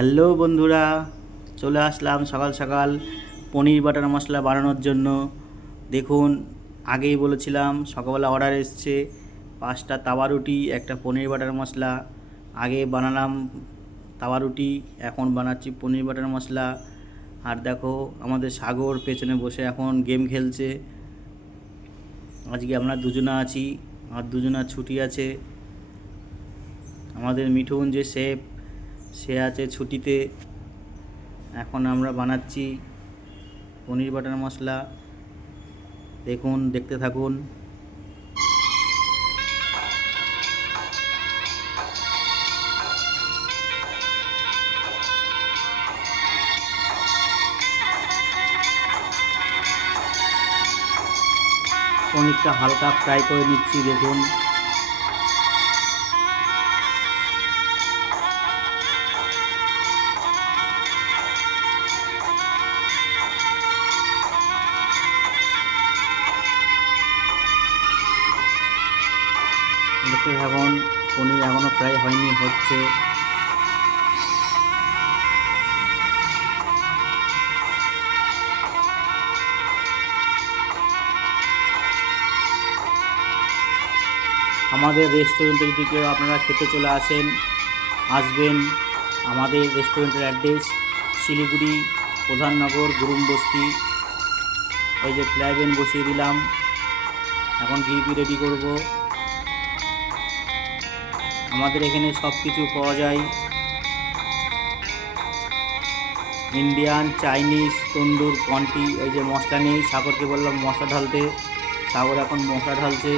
Hello বন্ধুরা, চলে আসলাম সকাল সকাল পনির বাটার মশলা বানানোর জন্য। দেখুন, আগেই বলেছিলাম সকালবেলা অর্ডার এসছে 5টা তাওয়া রুটি, একটা পনির বাটার মশলা। আগে বানালাম তাওয়া রুটি, এখন বানাচ্ছি পনির বাটার মশলা। আর দেখো, আমাদের সাগর পেছনে বসে এখন গেম খেলছে। আজকে আমরা দুজনা আছি, আর দুজনা ছুটি আছে। আমাদের মিঠুন যে শেফ, সে আছে ছুটিতে। এখন আমরা বানাচ্ছি পনির বাটার মশলা। দেখুন, দেখতে থাকুন। পনিরটা হালকা ফ্রাই করে নিচ্ছি। দেখুন, দেখতে থাকুন। পনির এখনও ফ্রাই হয়নি, হচ্ছে। আমাদের রেস্টুরেন্টে যদি কেউ আপনারা খেতে চলে আসবেন। আমাদের রেস্টুরেন্টের অ্যাড্রেস শিলিগুড়ি প্রধাননগর গুরুমবস্তি। এই যে ফ্লাইওভার বসিয়ে দিলাম, এখন গ্রিপি রেডি করব। আমাদের এখানে সব কিছু পাওয়া যায়, ইন্ডিয়ান, চাইনিজ, তন্দুর, কন্টি। এই যে মশলা নেই, সাগরকে বললাম মশলা ঢালতে, সাগর এখন মশলা ঢালছে।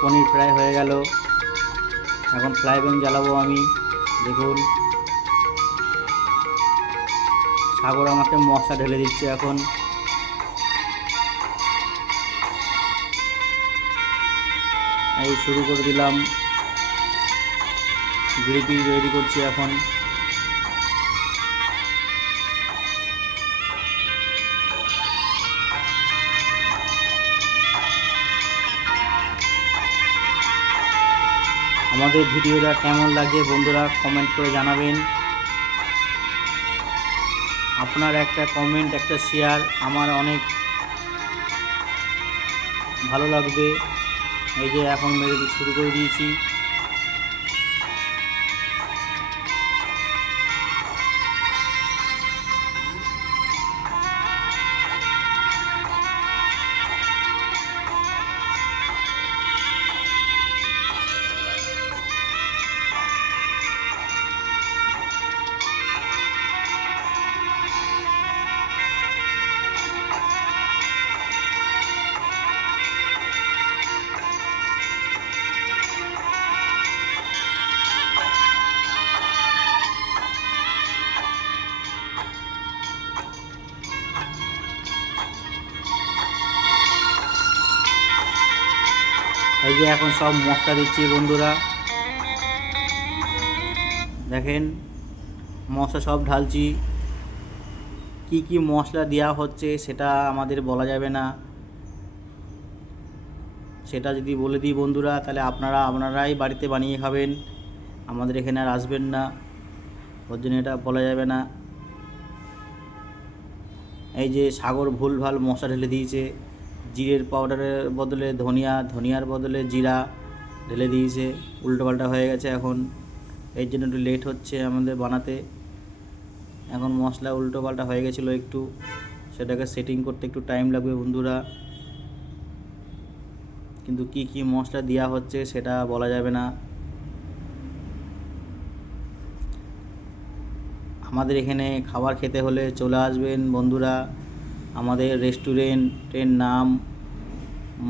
পনির ফ্রাই হয়ে গেল, এখন ফ্রাই প্যান জ্বালাবো আমি। দেখুন, সাগর আমাকে মশলা ঢেলে দিচ্ছে এখন। এই শুরু করে দিলাম, গ্রেভি রেডি করছি এখন। আমাদের ভিডিওটা কেমন লাগে বন্ধুরা কমেন্ট করে জানাবেন। আপনার একটা কমেন্ট, একটা শেয়ার আমার অনেক ভালো লাগবে। এই যে এখন মেরে শুরু করে দিয়েছি। এই যে এখন সব মশলা দিচ্ছি বন্ধুরা, দেখেন মশলা সব ঢালছি। কি কি মশলা দেওয়া হচ্ছে সেটা আমাদের বলা যাবে না। সেটা যদি বলে দিই বন্ধুরা, তাহলে আপনারাই বাড়িতে বানিয়ে খাবেন, আমাদের এখানে আর আসবেন না। ওর জন্য এটা বলা যাবে না। এই যে সাগর ভুলভাল মশলা ঢেলে দিয়েছে, জিরের পাউডারের বদলে ধনিয়া, ধনিয়ার বদলে জিরা ঢেলে দিয়েছে, উল্টোপাল্টা হয়ে গেছে এখন। এই জন্য একটু লেট হচ্ছে আমাদের বানাতে। এখন মশলা উল্টোপাল্টা হয়ে গেছিলো একটু, সেটাকে সেটিং করতে একটু টাইম লাগবে বন্ধুরা। কিন্তু কি কি মশলা দেওয়া হচ্ছে সেটা বলা যাবে না। আমাদের এখানে খাবার খেতে হলে চলে আসবেন বন্ধুরা। আমাদের রেস্টুরেন্টের নাম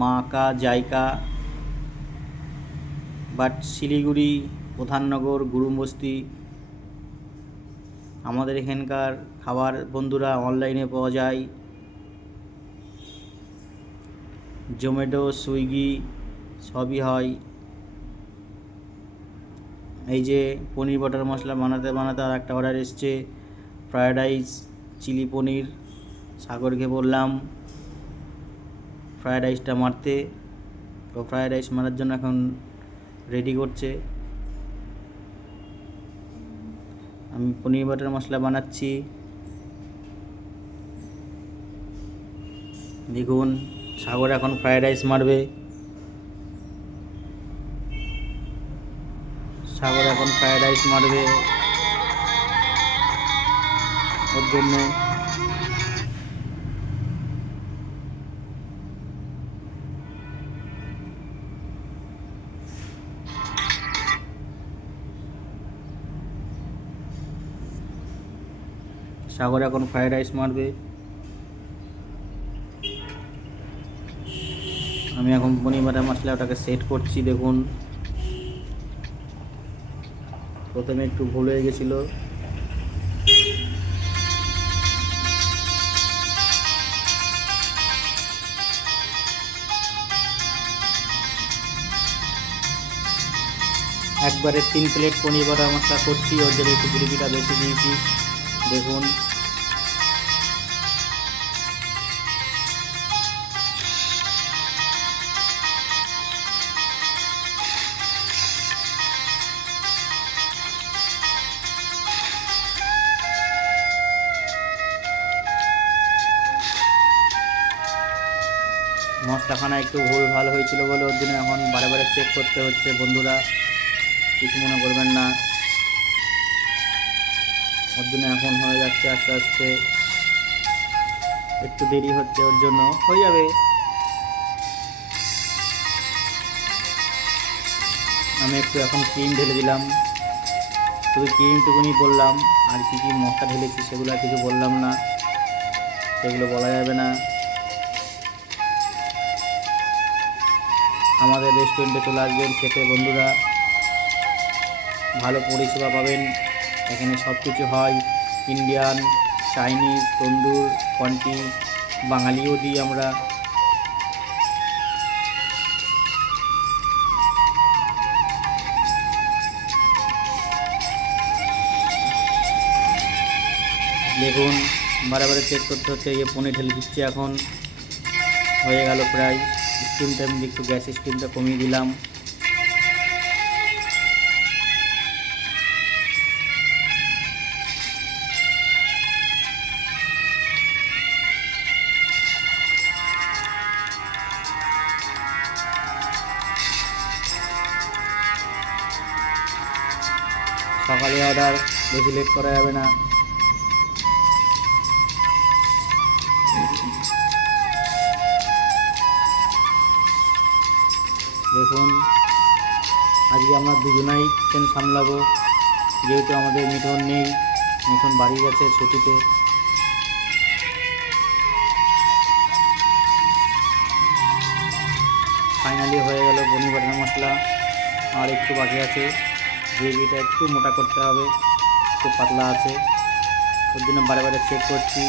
মা কা জায়কা, বাট শিলিগুড়ি প্রধাননগর গুরুমবস্তি। আমাদের এখানকার খাবার বন্ধুরা অনলাইনে পাওয়া যায়, জোম্যাটো, সুইগি সবই হয়। এই যে পনির বাটার মশলা বানাতে বানাতে আর একটা অর্ডার এসছে, ফ্রায়েড রাইস, চিলি পনির। সাগরকে বললাম ফ্রায়েড রাইসটা মারতে। তো ফ্রায়েড রাইস মারার জন্য এখন রেডি করছে। আমি পনির বাটার মশলা বানাচ্ছি। দেখুন সাগর এখন ফ্রায়েড রাইস মারবে। সাগর এখন ফ্রায়েড রাইস মারবে ওর জন্য। সাগর এখন ফ্রায়েড রাইস মারবে। আমি এখন পনির বাটার মশলা ওটাকে সেট করছি। দেখুন প্রথমে একটু ভুল হয়ে গেছিলো। একবারে 3 প্লেট পনির বাটার মশলা করছি, ওর জন্য একটু গ্রেভিটা বেশি দিয়েছি। দেখুন মশলাখানা একটু ভুল ভাল হয়েছিল বলে ওর জন্য এখন বারে বারে চেক করতে হচ্ছে। বন্ধুরা কিছু মনে করবেন না, ওর জন্য এখন হয়ে যাচ্ছে আস্তে আস্তে, একটু দেরি হচ্ছে, ওর জন্য হয়ে যাবে। আমি একটু এখন ক্রিম ঢেলে দিলাম, শুধু ক্রিমটুকুনি বললাম, আর কী কী মশলা ঢেলেছি সেগুলো আর কিছু বললাম না, সেগুলো বলা যাবে না। আমাদের রেস্টুরেন্টে চলে আসবেন খেতে বন্ধুরা, ভালো পরিষেবা পাবেন। এখানে সব কিছু হয়, ইন্ডিয়ান, চাইনিজ, তন্দুর, কন্টি, বাঙালিও দিই আমরা। দেখুন বারে বারে চেক করতে হচ্ছে। এই পনির ঢেলে দিচ্ছে, এখন হয়ে গেল প্রায়। স্টিমটা আমি একটু গ্যাস স্টিমটা কমিয়ে দিলাম। সকালে অর্ডার, বেশি লেট করা যাবে না। দেখুন আজকে আমরা দুজনাই কিচেন সামলাবো, যেহেতু আমাদের মিঠুন নেই, মিঠুন বাড়ি গেছে ছুটিতে। ফাইনালি হয়ে গেল পনির বাটার মশলা, আর একটু বাকি আছে। গ্রেভিটা একটু মোটা করতে হবে, একটু পাতলা আছে, ওর জন্য বারে বারে চেক করছি।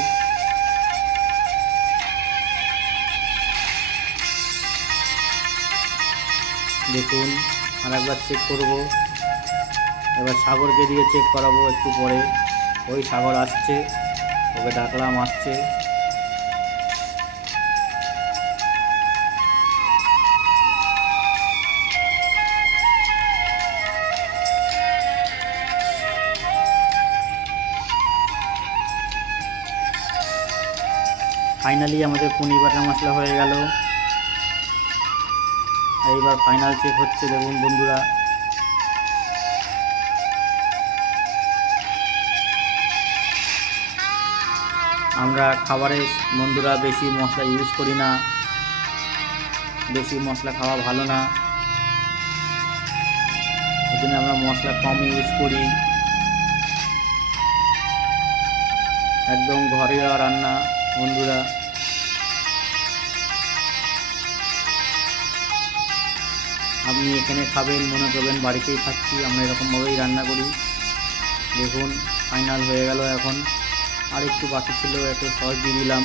দেখুন আর একবার চেক করব। এবার সাগরকে দিয়ে চেক করাবো একটু পরে। ওই সাগর আসছে, ওকে ডাকলাম, আসছে। ফাইনালি আমাদের পনির বাটার মশলা হয়ে গেল। এইবার ফাইনাল চেক হচ্ছে। দেখুন বন্ধুরা আমরা খাবারে বন্ধুরা বেশি মশলা ইউজ করি না, বেশি মশলা খাওয়া ভালো না, ওই জন্য আমরা মশলা কম ইউজ করি। একদম ঘরোয়া রান্না বন্ধুরা। আপনি এখানে খাবেন মনে করবেন বাড়িতেই খাচ্ছি, আমরা এরকমভাবেই রান্না করি। দেখুন ফাইনাল হয়ে গেল। এখন আর একটু বাকি ছিল, একটু সস দিয়ে দিলাম।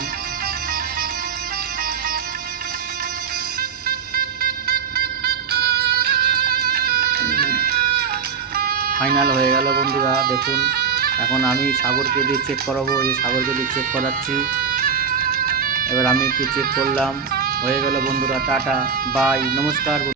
ফাইনাল হয়ে গেল বন্ধুরা। দেখুন এখন আমি সাগরকে দিয়ে চেক করাবো, এই সাগরকে দিয়ে চেক করাচ্ছি। এবার আমি একটু চেক করলাম, হয়ে গেল বন্ধুরা, টাটা বাই, নমস্কার।